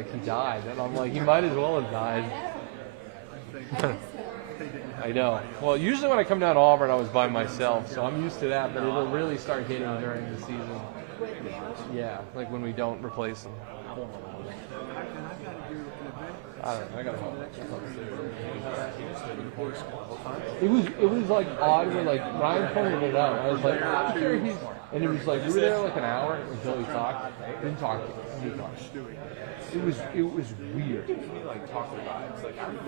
like he died, and I'm like, he might as well have died. I know. Well, usually when I come down to Auburn, I was by myself, so I'm used to that. But it'll really start hitting during the season. Yeah, like when we don't replace them. I don't know. I gotta help. It was like odd when like Ryan pointed it out. I was like, sure he's, and it was like we were there like an hour until he talked. Didn't talk. He talked. It was weird.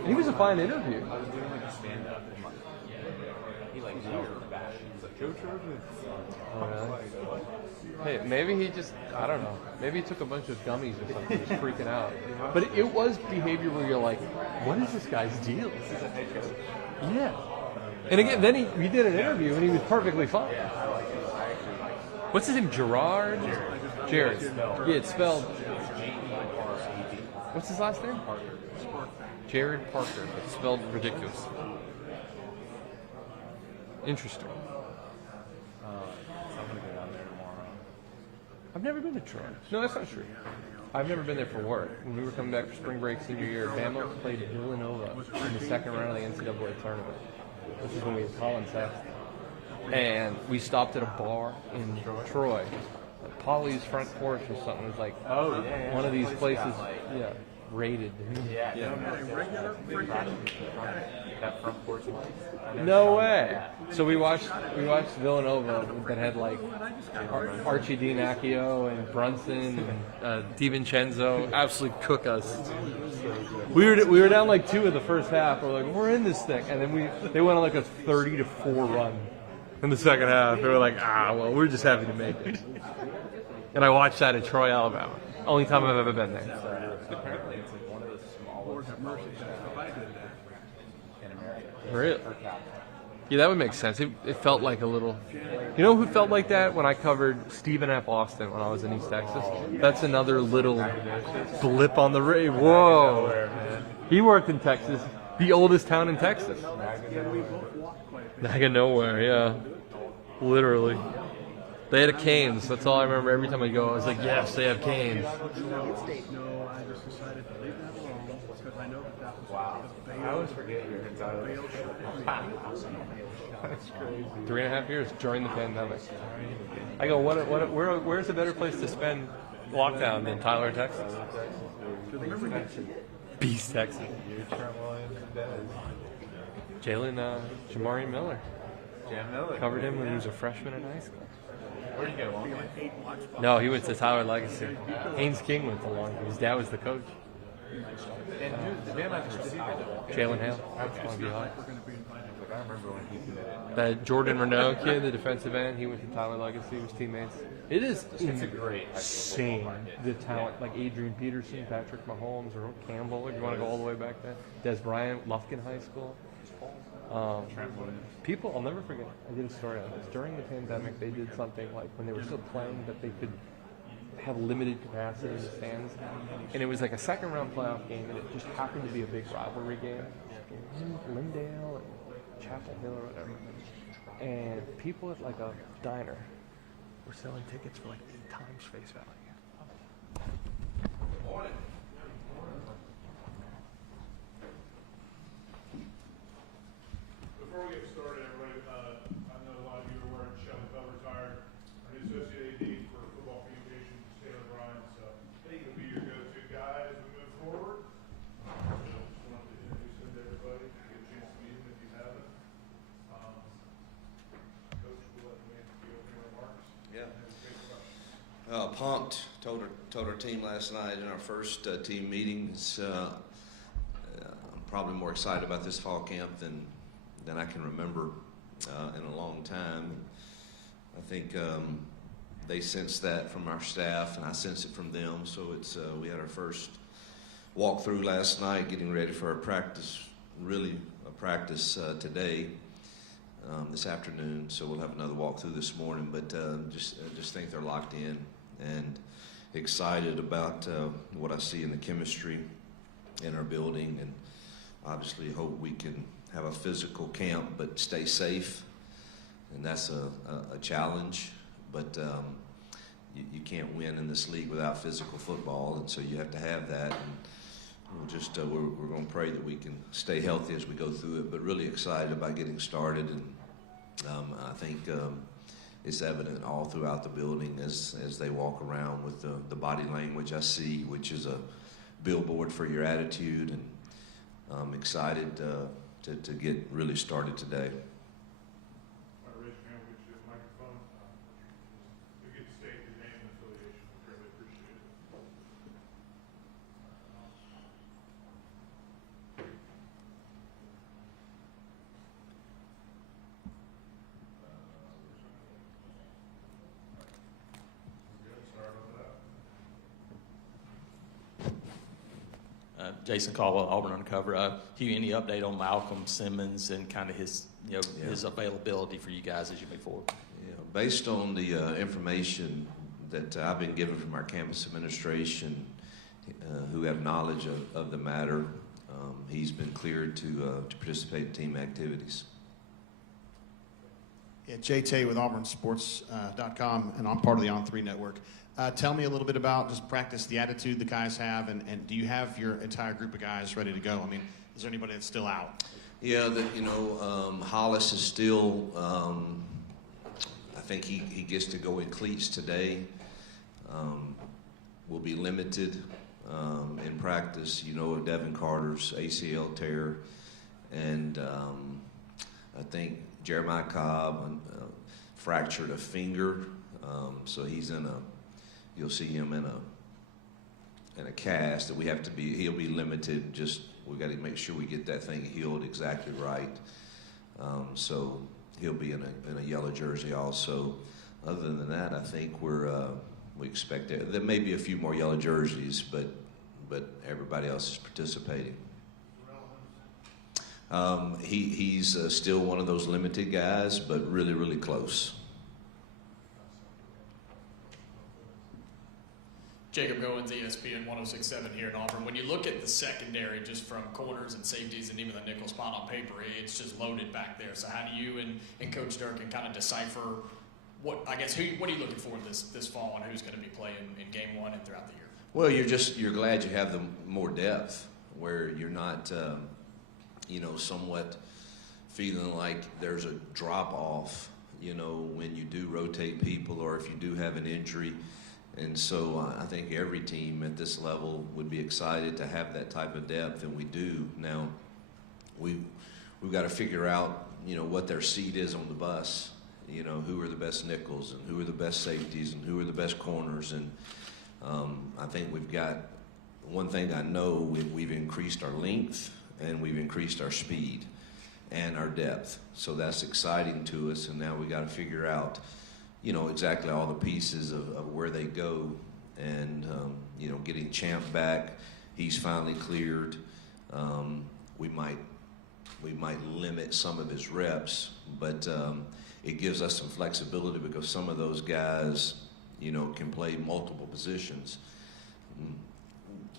He was a fine interview. I was doing like a stand up and like he like bash. He's like, go Trojans. Oh, really? Hey, maybe he just, I don't know. Maybe he took a bunch of gummies or something. He's freaking out. But it was behavior where you're like, what is this guy's deal? This is a head coach. Yeah. And again, then he did an interview and he was perfectly fine. Yeah, I like it. I actually like it. What's his name? Gerard? Jared. Yeah, it's spelled. G-E-R-A-D. What's his last name? Jared Parker. It's spelled ridiculous. Interesting. So I'm gonna go down there tomorrow. I've never been to Troy. No, that's not true. I've never been there for work. When we were coming back for spring break senior year, Bama played Villanova in the second round of the NCAA tournament. This is when we had Colin Sexton. And we stopped at a bar in Troy. Polly's front porch or something. It was like one of these places, rated. Yeah. That front porch life. No way. So we watched Villanova that had like Archie DiNacchio and Brunson and DiVincenzo absolutely cook us. We were down like 2 in the first half. We're like, we're in this thing, and then they went on like a 30-4 run in the second half. They were like, well, we're just happy to make it. And I watched that at Troy, Alabama. Only time I've ever been there. Apparently, it's like one of the smallest in America. Really? Yeah, that would make sense. It felt like a little... You know who felt like that? When I covered Stephen F. Austin when I was in East Texas. That's another little blip on the radar. Whoa. He worked in Texas. The oldest town in Texas. Naga nowhere, yeah. Literally. They had a Canes. That's all I remember every time I go. I was like, yes, they have Canes. No, I just decided to leave that alone because I know that was Wow. I always forget you're in Tyler. That's crazy. 3.5 years during the pandemic. I go, where's a better place to spend lockdown than Tyler, Texas? Beast, Texas. Jalen Jamari Miller. Covered him when he was a freshman in high school. Where'd you go? No, he went to Tyler Legacy. Haynes King went to long. His dad was the coach. And who's the man I receiver? Jalen Hale. I remember when he committed. That Jordan Renault kid, the defensive end, he went to Tyler Legacy. He was teammates. It is insane, the talent. Like Adrian Peterson, Patrick Mahomes, or Campbell, if you want to go all the way back then. Des Bryant, Lufkin High School. People, I'll never forget, I did a story on this. During the pandemic, they did something like when they were still playing that they could have limited capacity in the stands. And it was like a second round playoff game, and it just happened to be a big rivalry game. Lindale and Chapel Hill or whatever. And people at like a diner were selling tickets for like 8 times face value. Morning. Before we get started, everybody, I know a lot of you are aware Shelly Bell retired. Our new associate AD for football communications, Taylor Bryan, so he will be your go-to guy as we move forward. So just wanted to introduce him to everybody, get a chance to meet him if you haven't. Coach, will let me give you opening remarks. Yeah. Pumped. Told our team last night in our first team meeting. I'm probably more excited about this fall camp than I can remember in a long time. I think they sense that from our staff, and I sense it from them. So we had our first walkthrough last night, getting ready for our practice. Really a practice today, this afternoon. So we'll have another walkthrough this morning. But just think they're locked in and excited about what I see in the chemistry in our building, and obviously hope we can have a physical camp but stay safe, and that's a challenge. But you can't win in this league without physical football, and so you have to have that. And we're going to pray that we can stay healthy as we go through it, but really excited about getting started. And I think it's evident all throughout the building as they walk around with the body language I see, which is a billboard for your attitude. And I'm excited to get really started today. Raise your hand, we'll get you a microphone. You get to state your name and affiliation. We really appreciate it. Good, sorry about that. Jason Caldwell, Auburn Undercover. Hugh, any update on Malcolm Simmons and kind of his, his availability for you guys as you move forward? Yeah, based on the information that I've been given from our campus administration, who have knowledge of the matter, he's been cleared to participate in team activities. Yeah, Jay Tay with AuburnSports.com, and I'm part of the On3 network. Tell me a little bit about just practice, the attitude the guys have, and do you have your entire group of guys ready to go? I mean, is there anybody that's still out? Yeah, Hollis is still, I think he gets to go in cleats today. Will be limited in practice. Devin Carter's ACL tear, and I think Jeremiah Cobb fractured a finger, so he's you'll see him in a cast that he'll be limited. We got to make sure we get that thing healed exactly right. So he'll be in a yellow jersey also. Other than that, I think we expect there may be a few more yellow jerseys, but everybody else is participating. He's still one of those limited guys, but really, really close. Jacob Goins, ESPN 106.7 here in Auburn. When you look at the secondary, just from corners and safeties and even the nickel spot on paper, it's just loaded back there. So how do you and Coach Durkin kind of decipher what are you looking for this fall and who's going to be playing in game one and throughout the year? Well, you're glad you have the more depth where you're not, somewhat feeling like there's a drop off, when you do rotate people or if you do have an injury. And so I think every team at this level would be excited to have that type of depth, and we do. Now, we've got to figure out, what their seat is on the bus. Who are the best nickels and who are the best safeties and who are the best corners. And I think we've got one thing I know, we've increased our length and we've increased our speed and our depth. So that's exciting to us, and now we got to figure out exactly all the pieces of where they go, and getting Champ back, he's finally cleared. We might limit some of his reps, but it gives us some flexibility because some of those guys, can play multiple positions.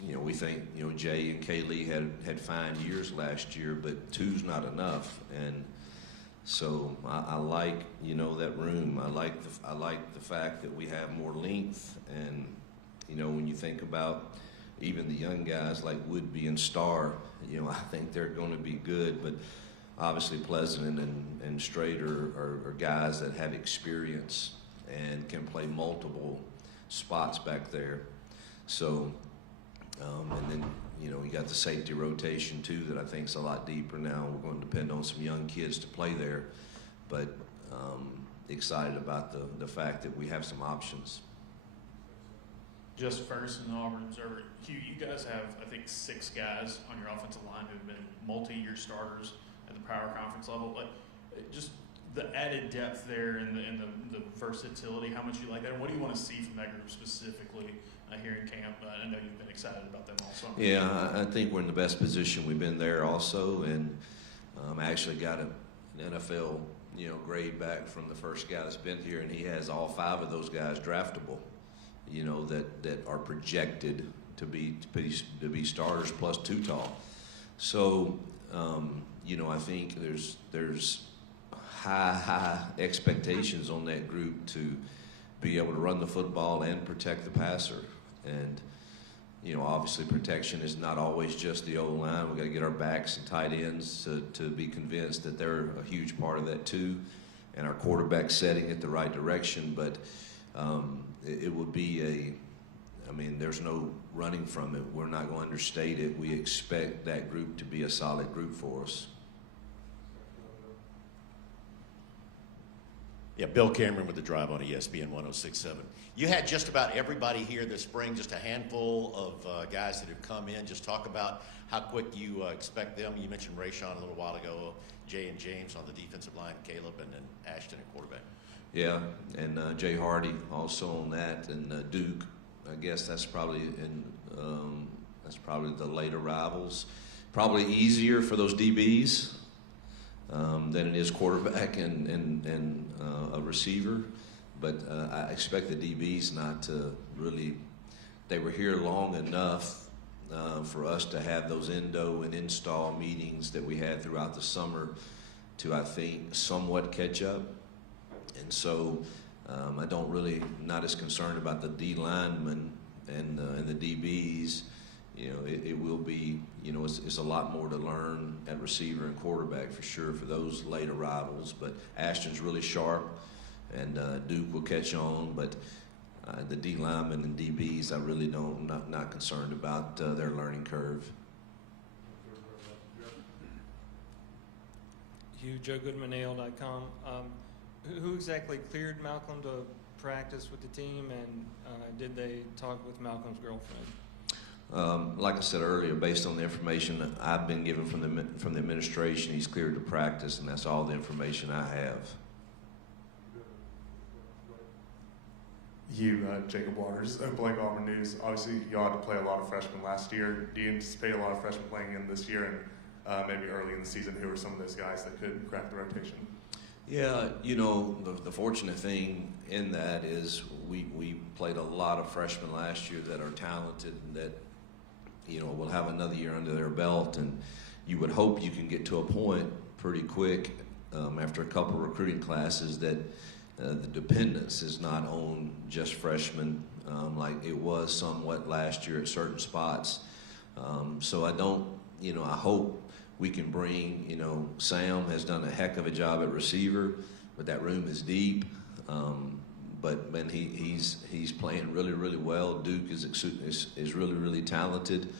We think Jay and Kaylee had fine years last year, but two's not enough, and so I like that room. I like the fact that we have more length, and when you think about even the young guys like Woodby and Starr, I think they're going to be good. But obviously Pleasant and Strader are guys that have experience and can play multiple spots back there. So and then you got the safety rotation too that I think is a lot deeper now. We're going to depend on some young kids to play there, but excited about the fact that we have some options. Just first in the Auburn Observer, Hugh, you guys have, I think, 6 guys on your offensive line who have been multi-year starters at the power conference level. Just the added depth there and the versatility, how much you like that, and what do you want to see from that group specifically here in camp? I know you've been excited about them also. Yeah, I think we're in the best position. We've been there also, and I actually got an NFL grade back from the first guy that's been here, and he has all 5 of those guys draftable, that are projected to be starters plus 2 tall. So I think there's high expectations on that group to be able to run the football and protect the passer. And, you know, obviously protection is not always just the O-line. We've got to get our backs and tight ends to be convinced that they're a huge part of that too, and our quarterback setting it the right direction. But it would be there's no running from it. We're not going to understate it. We expect that group to be a solid group for us. Yeah, Bill Cameron with The Drive on ESPN 106.7. You had just about everybody here this spring, just a handful of guys that have come in. Just talk about how quick you expect them. You mentioned Rayshawn a little while ago, Jay and James on the defensive line, Caleb, and then Ashton at quarterback. Yeah, and Jay Hardy also on that, and Duke. I guess that's probably the late arrivals. Probably easier for those DBs than it is quarterback and a receiver. But I expect the DBs not to really. They were here long enough for us to have those endo and install meetings that we had throughout the summer to, I think, somewhat catch up. And so I don't really, not as concerned about the D linemen and the DBs. You know, it will be, you know, it's a lot more to learn at receiver and quarterback for sure for those late arrivals. But Ashton's really sharp, and Duke will catch on. But the D linemen and DBs, I really not concerned about their learning curve. Hugh, JoeGoodmanAL.com. Who exactly cleared Malcolm to practice with the team, and did they talk with Malcolm's girlfriend? Like I said earlier, based on the information that I've been given from the administration, he's cleared to practice, and that's all the information I have. Hugh, Jacob Waters, Blake Auburn News. Obviously, y'all had to play a lot of freshmen last year. Do you anticipate a lot of freshmen playing in this year, and maybe early in the season, who are some of those guys that could crack the rotation? Yeah, you know, the fortunate thing in that is we played a lot of freshmen last year that are talented and that, you know, will have another year under their belt. And you would hope you can get to a point pretty quick after a couple of recruiting classes that the dependence is not on just freshmen like it was somewhat last year at certain spots. So I hope we can bring, you know, Sam has done a heck of a job at receiver, but that room is deep. But man, he's playing really, really well. Duke is really, really talented.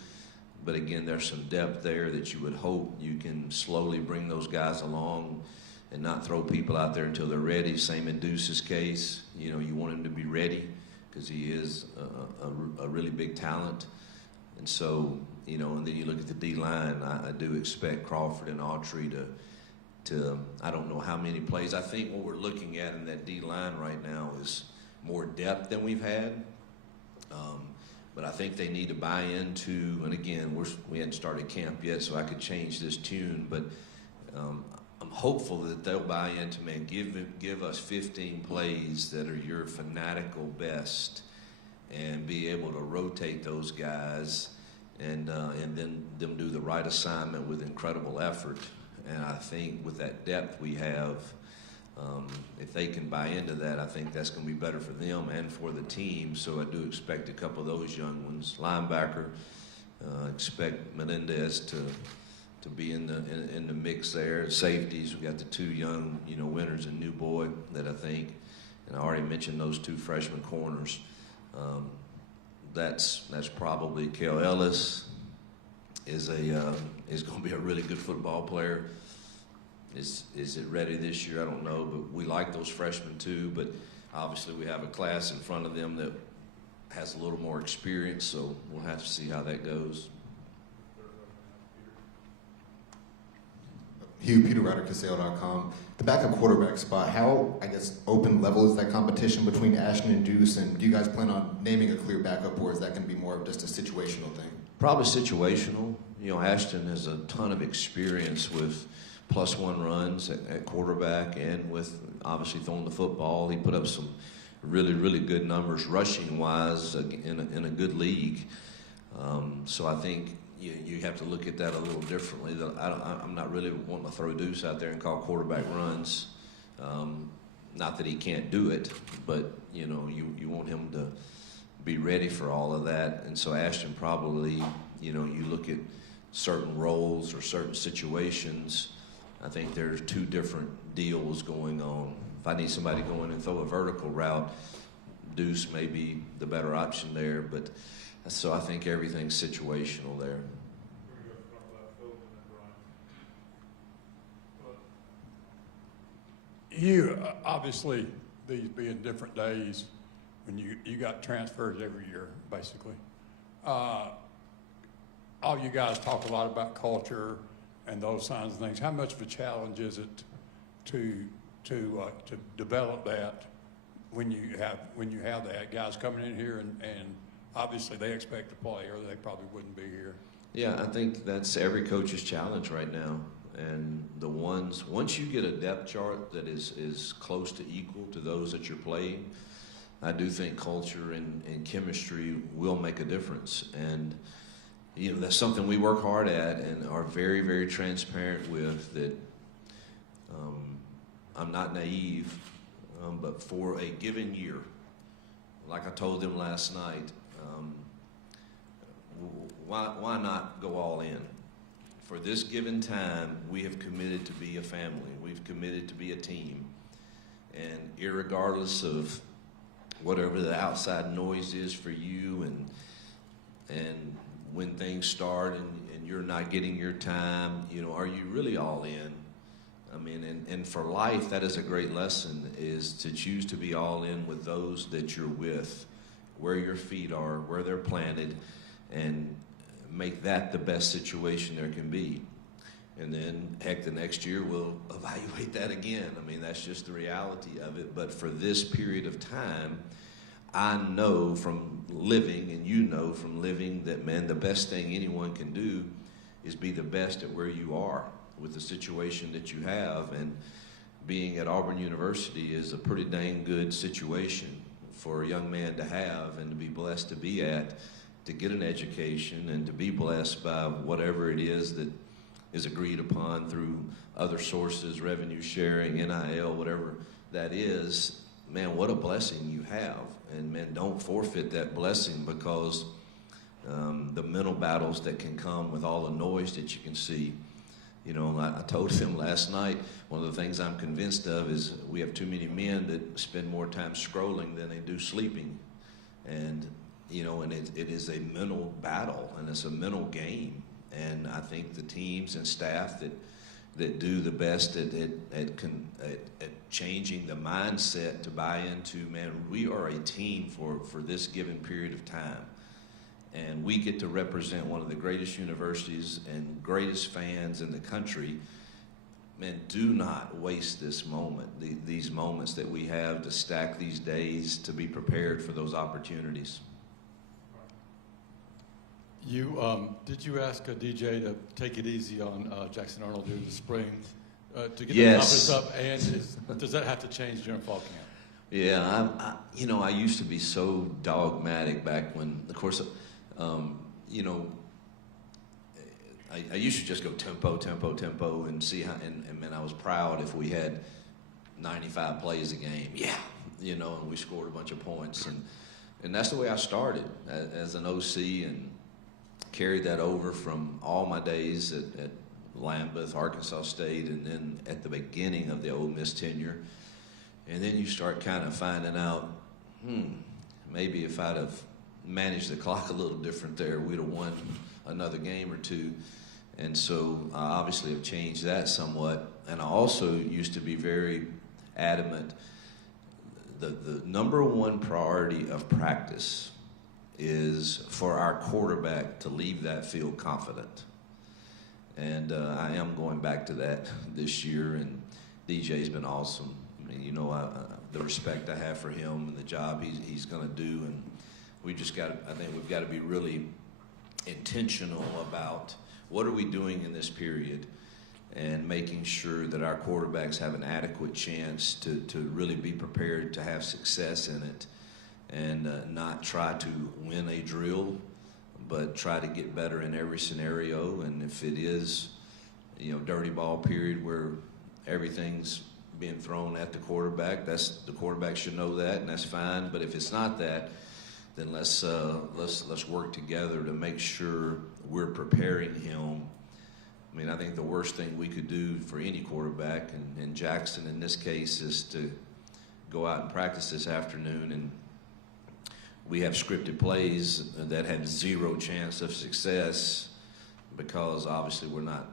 But again, there's some depth there that you would hope you can slowly bring those guys along and not throw people out there until they're ready. Same in Deuce's case. You know, you want him to be ready because he is a really big talent. And so, you know, and then you look at the D-line, I do expect Crawford and Autry to I don't know how many plays. I think what we're looking at in that D-line right now is more depth than we've had. But I think they need to buy into, and again, we hadn't started camp yet, so I could change this tune, but I'm hopeful that they'll buy into, man, give us 15 plays that are your fanatical best and be able to rotate those guys and then them do the right assignment with incredible effort. And I think with that depth we have, if they can buy into that, I think that's going to be better for them and for the team. So I do expect a couple of those young ones. Linebacker, expect Menendez to be in the mix there. Safeties, we got the two young, you know, Winters and New Boy that I think, and I already mentioned those two freshman corners. That's probably Kel Ellis is going to be a really good football player. Is it ready this year? I don't know, but we like those freshmen too. But obviously we have a class in front of them that has a little more experience, so we'll have to see how that goes. Hugh, Peter Ryder, Casale.com. The backup quarterback spot, how, I guess, open level is that competition between Ashton and Deuce? And do you guys plan on naming a clear backup, or is that going to be more of just a situational thing? Probably situational. You know, Ashton has a ton of experience with +1 runs at quarterback and with obviously throwing the football. He put up some really, really good numbers rushing-wise in a good league. So I think you have to look at that a little differently. I'm not really wanting to throw Deuce out there and call quarterback runs. not that he can't do it, but you know, you want him to be ready for all of that. And so Ashton probably, you know, you look at certain roles or certain situations, I think there's two different deals going on. If I need somebody to go in and throw a vertical route, Deuce may be the better option there, but so I think everything's situational there. You obviously, these being different days, when you got transfers every year, basically. All you guys talk a lot about culture and those kinds of things. How much of a challenge is it to develop that when you have that guys coming in here and obviously they expect to play or they probably wouldn't be here? Yeah, I think that's every coach's challenge right now. And the ones, once you get a depth chart that is close to equal to those that you're playing, I do think culture and chemistry will make a difference. And, you know, that's something we work hard at and are very, very transparent with, that I'm not naive, but for a given year, like I told them last night, why not go all in? For this given time, we have committed to be a family. We've committed to be a team. And irregardless of whatever the outside noise is for you and when things start and you're not getting your time, you know, are you really all in? I mean, and for life, that is a great lesson, is to choose to be all in with those that you're with, where your feet are, where they're planted, and make that the best situation there can be. And then, heck, the next year we'll evaluate that again. I mean, that's just the reality of it. But for this period of time, I know from living, and you know from living, that, man, the best thing anyone can do is be the best at where you are with the situation that you have. And being at Auburn University is a pretty dang good situation for a young man to have and to be blessed to be at, to get an education and to be blessed by whatever it is that is agreed upon through other sources, revenue sharing, NIL, whatever that is. Man, what a blessing you have. And man, don't forfeit that blessing, because the mental battles that can come with all the noise that you can see. You know, I told them last night, one of the things I'm convinced of is we have too many men that spend more time scrolling than they do sleeping. And you know, and it is a mental battle, and it's a mental game. And I think the teams and staff that do the best at changing the mindset to buy into, man, we are a team for this given period of time. And we get to represent one of the greatest universities and greatest fans in the country. Man, do not waste this moment, these moments that we have to stack these days to be prepared for those opportunities. Did you ask a DJ to take it easy on Jackson Arnold during the spring to get Yes. the confidence up? And does that have to change during fall camp? Yeah, you know, I used to be so dogmatic back when, of course, you know, I used to just go tempo, and see how, and man, I was proud if we had 95 plays a game. Yeah, you know, and we scored a bunch of points, and that's the way I started as an OC, and carried that over from all my days at Lambeth, Arkansas State, and then at the beginning of the Ole Miss tenure. And then you start kind of finding out, maybe if I'd have managed the clock a little different there, we'd have won another game or two. And so I obviously have changed that somewhat. And I also used to be very adamant. The number one priority of practice is for our quarterback to leave that field confident. And I am going back to that this year, and DJ's been awesome. I mean, you know, the respect I have for him and the job he's going to do, and we just got to, I think we've got to be really intentional about what are we doing in this period, and making sure that our quarterbacks have an adequate chance to really be prepared to have success in it, and not try to win a drill, but try to get better in every scenario. And if it is, you know, dirty ball period where everything's being thrown at the quarterback. The quarterback should know that, and that's fine. But if it's not that, then let's work together to make sure we're preparing him. I mean, I think the worst thing we could do for any quarterback, and Jackson in this case, is to go out and practice this afternoon, and we have scripted plays that have zero chance of success because obviously we're not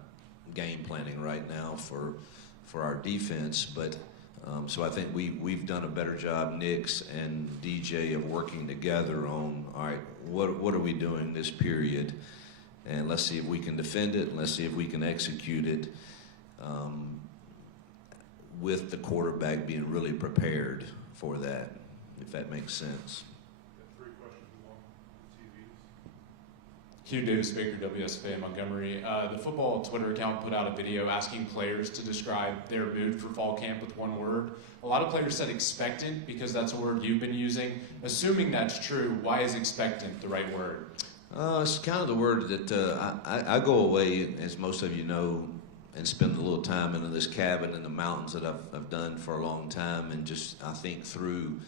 game planning right now for our defense. But so I think we've done a better job, Nix and DJ, of working together on, all right, what are we doing this period? And let's see if we can defend it, and let's see if we can execute it with the quarterback being really prepared for that, if that makes sense. Got 3 questions we want TVs. Hugh Davis Baker, WSFA Montgomery. The football Twitter account put out a video asking players to describe their mood for fall camp with one word. A lot of players said expectant because that's a word you've been using. Assuming that's true, why is expectant the right word? It's kind of the word that I go away, as most of you know, and spend a little time in this cabin in the mountains that I've done for a long time, and just I think through,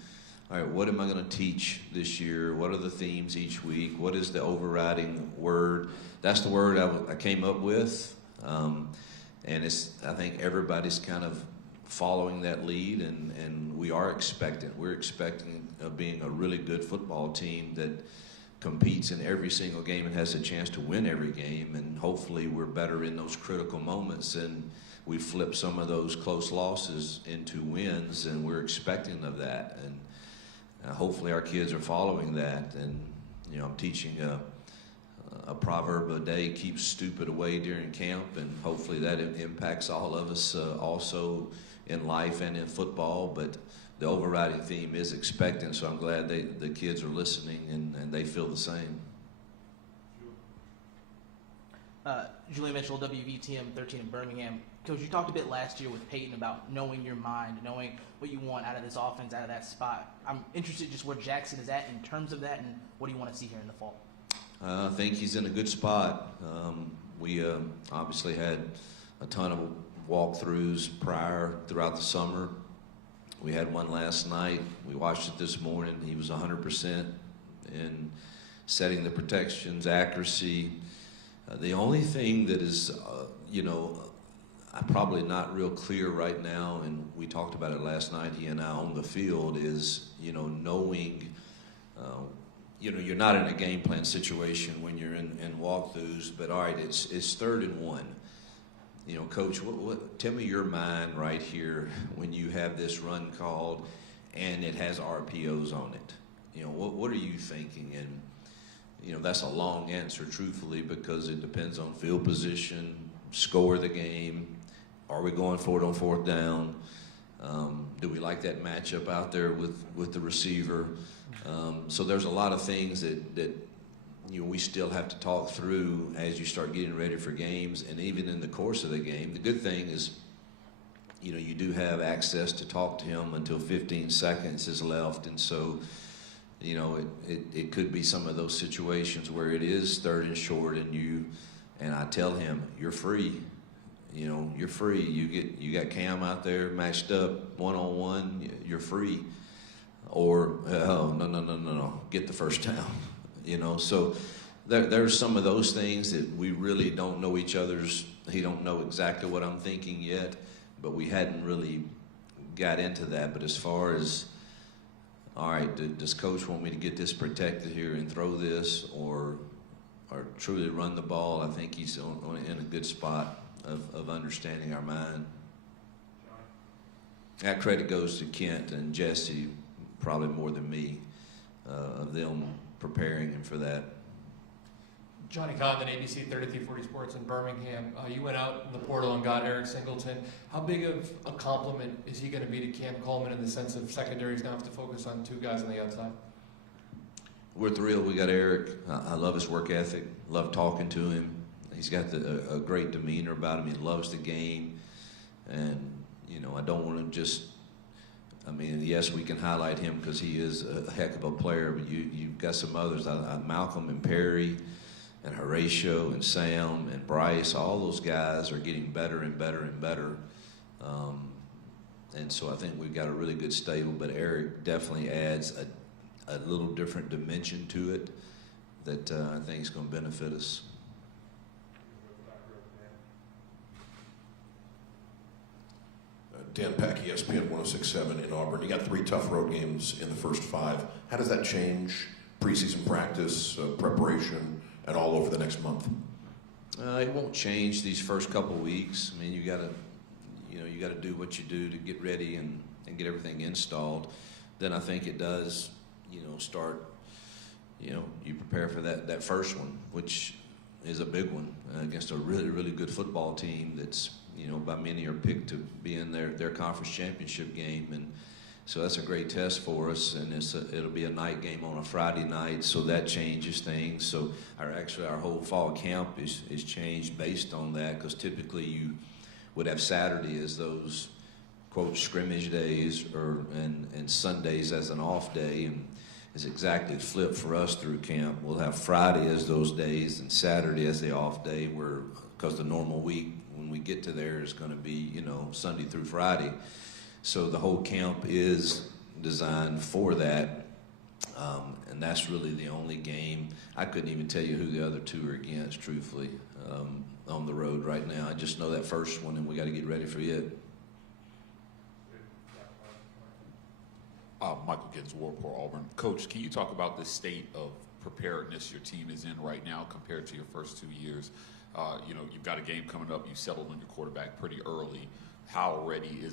all right, what am I going to teach this year? What are the themes each week? What is the overriding word? That's the word I came up with, and I think everybody's kind of following that lead, and we are expectant. We're expecting of being a really good football team that competes in every single game and has a chance to win every game, and hopefully we're better in those critical moments, and we flip some of those close losses into wins, and we're expecting of that, and hopefully our kids are following that. And I'm teaching a proverb a day: keep stupid away during camp, and hopefully that impacts all of us also in life and in football. But the overriding theme is expectant, so I'm glad the kids are listening and they feel the same. Julian Mitchell, WVTM 13 in Birmingham. Coach, you talked a bit last year with Peyton about knowing your mind, knowing what you want out of this offense, out of that spot. I'm interested just where Jackson is at in terms of that, and what do you want to see here in the fall? I think he's in a good spot. We obviously had a ton of walkthroughs throughout the summer. We had one last night. We watched it this morning. He was 100% in setting the protections, accuracy. The only thing that is, I'm probably not real clear right now, and we talked about it last night, he and I, on the field, is, knowing, you're not in a game plan situation when you're in walkthroughs, but all right, it's 3rd and 1. Coach, tell me your mind right here when you have this run called and it has RPOs on it. What are you thinking? And, that's a long answer, truthfully, because it depends on field position, score of the game. Are we going for it on 4th down? Do we like that matchup out there with the receiver? So there's a lot of things that we still have to talk through as you start getting ready for games, and even in the course of the game. The good thing is, you do have access to talk to him until 15 seconds is left, and so, it could be some of those situations where it is 3rd and short, and I tell him, you're free. You're free. You got Cam out there matched up one-on-one. You're free. Or no, get the 1st down. So there's some of those things that we really don't know each other's. He don't know exactly what I'm thinking yet, but we hadn't really got into that. But as far as, all right, does Coach want me to get this protected here and throw this, or truly run the ball? I think he's in a good spot of understanding our mind. That credit goes to Kent and Jesse, probably more than me, of them preparing him for that. Johnny Condon, ABC 3340 Sports in Birmingham. You went out in the portal and got Eric Singleton. How big of a compliment is he going to be to Cam Coleman in the sense of secondaries now have to focus on 2 guys on the outside? We're thrilled we got Eric. I love his work ethic, love talking to him. He's got a great demeanor about him. He loves the game. And, I don't want to just, yes, we can highlight him because he is a heck of a player, but you've got some others. Malcolm and Perry and Horatio and Sam and Bryce, all those guys are getting better and better and better. and so I think we've got a really good stable, but Eric definitely adds a little different dimension to it that I think is going to benefit us. Dan Pack, ESPN 106.7 in Auburn. You got 3 tough road games in the first 5. How does that change preseason practice, preparation, and all over the next month? It won't change these first couple weeks. I mean, you got to do what you do to get ready and get everything installed. Then I think it does, start. You prepare for that first one, which is a big one against a really, really good football team that's, by many are picked to be in their conference championship game. And so that's a great test for us, and it'll be a night game on a Friday night, so that changes things. So our whole fall camp is changed based on that, because typically you would have Saturday as those, quote, scrimmage days, and Sundays as an off day, and it's exactly flipped for us through camp. We'll have Friday as those days and Saturday as the off day, because the normal week when we get to there is going to be, Sunday through Friday. So the whole camp is designed for that, and that's really the only game. I couldn't even tell you who the other 2 are against, truthfully, on the road right now. I just know that first one, and we got to get ready for it. Michael Ginsward for Auburn. Coach, can you talk about the state of preparedness your team is in right now compared to your first 2 years? You've got a game coming up. You settled on your quarterback pretty early. How ready is